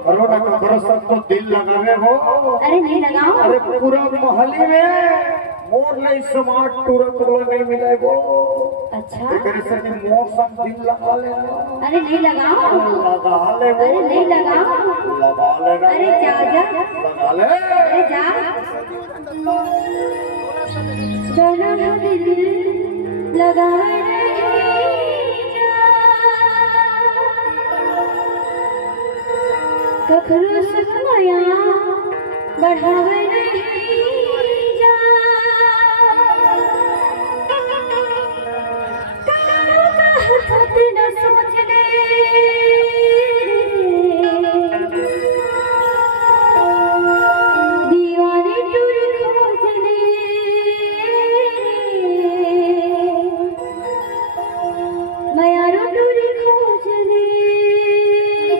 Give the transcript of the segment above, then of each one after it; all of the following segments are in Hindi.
कोरोना का भरोसा तो दिल लगावे हो। अरे नहीं लगाओ। अरे पूरा मोहल्ले में मोर नहीं स्मार्ट तुरंत वाला नहीं मिले वो। अच्छा से मोर सब दिल लगा ले। अरे नहीं लगाओ। लगा ले वो। अरे नहीं लगाओ। लगा ले। अरे जा जा लगा ले। अरे जा दोनों दिल लगा कखरो सुखमया बढ़ावे नहीं जा कारो का हथ न समझ ले दीवाने टूरी खोज ले मयारो टूरी खोज ले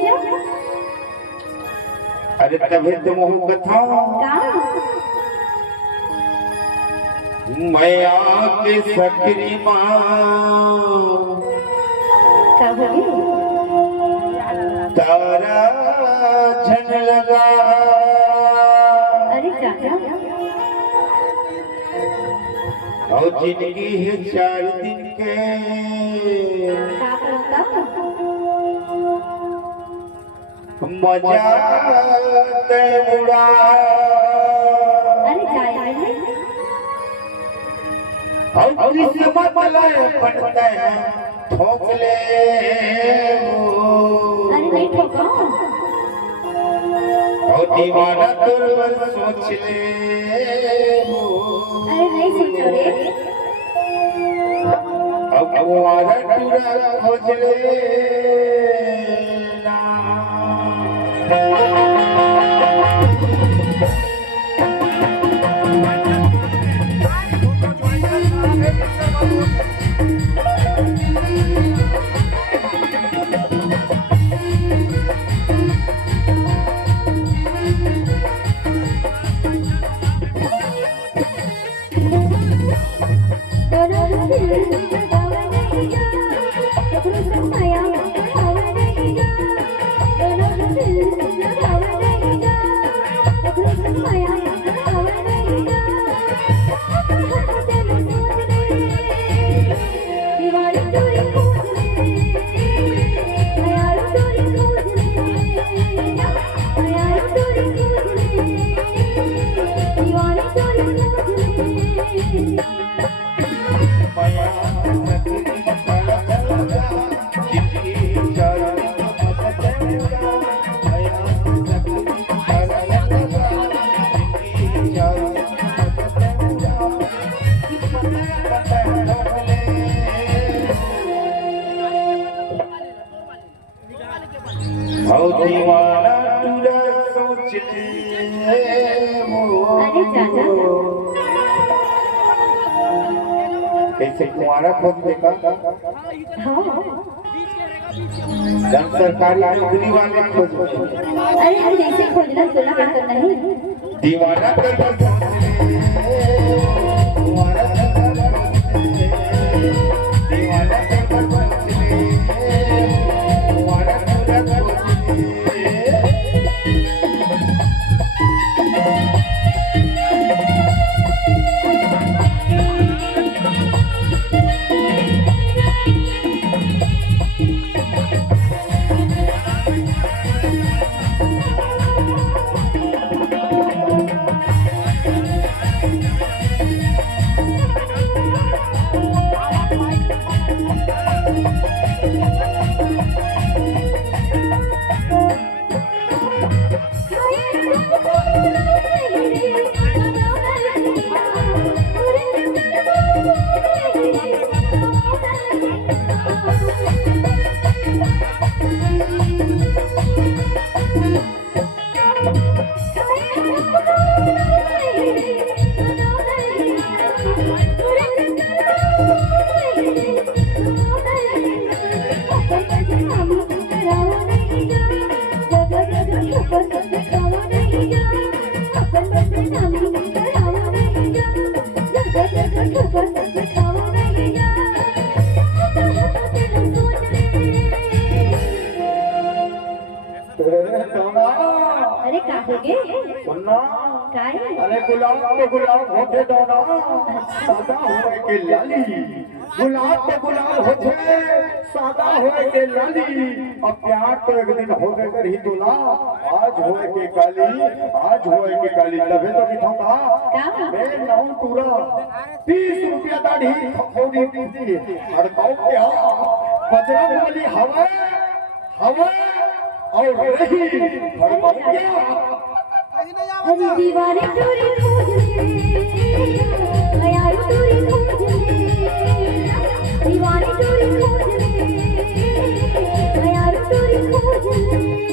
जा अरे तभी तो मोह कथा मैया के सकरी माँ तारा झन लगा। अरे चाचा और जिंदगी है 4 दिन के मजा ते उड़ा। अरे जाए और किस्मत लाए पड़ता है ठोक ले वो। अरे नहीं ठोको। और दीवाना तुरवर सोच ले वो। अरे नहीं सोचो रे। अब कुंवारा टूरा खोज ले ना। दीवाना टूरा सोच कैसे कुंवारा खोज देगा। जब सरकारी नौकरी वाले खोज। अरे कैसे खोजना सोना पड़ता नहीं। दीवाना करके अरे का हो गे सुनना काय अरे गुलाब तो गुलाब होते दोना सादा होए के लाली गुलाब तो गुलाब होते सादा होए के लाली अब प्यार तो एक दिन होवे कर ही दूल्हा आज होए के काली आज होए के काली तबे तो किथों का मैं नाम पूरा 30 रुपया दाढ़ी थोड़ी दी और कहो क्या बजरंग वाली हवा हवा और रही फरमा क्या अरे दीवाने चोरी खोज ले यार चोरी खोज ले दीवाने चोरी खोज ले यार चोरी खोज ले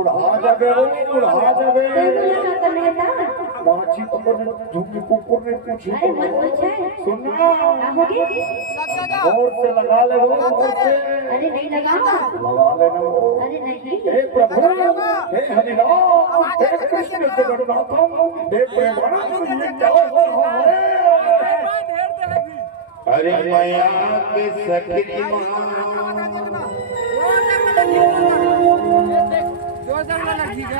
बुढ़ा जावे माची झूठी कुकुर ने पूछी सुनना और से लगा ले वो और से अरे नहीं लगा लेना वो अरे नहीं हे प्रभु हे हरिनाम हे कृष्ण जगन्नाथ हे प्रेमानंद ये क्या हो रहा है अरे माया के शक्ति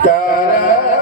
तारा